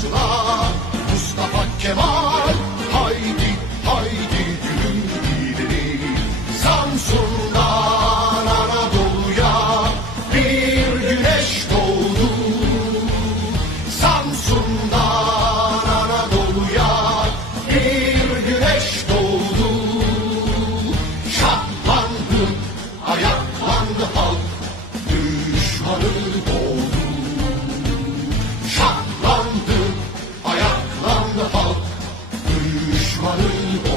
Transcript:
Ruslar Mustafa Kemal Haydi haydi gülüm gidelim. Samsun'dan Anadolu'ya bir 花泪。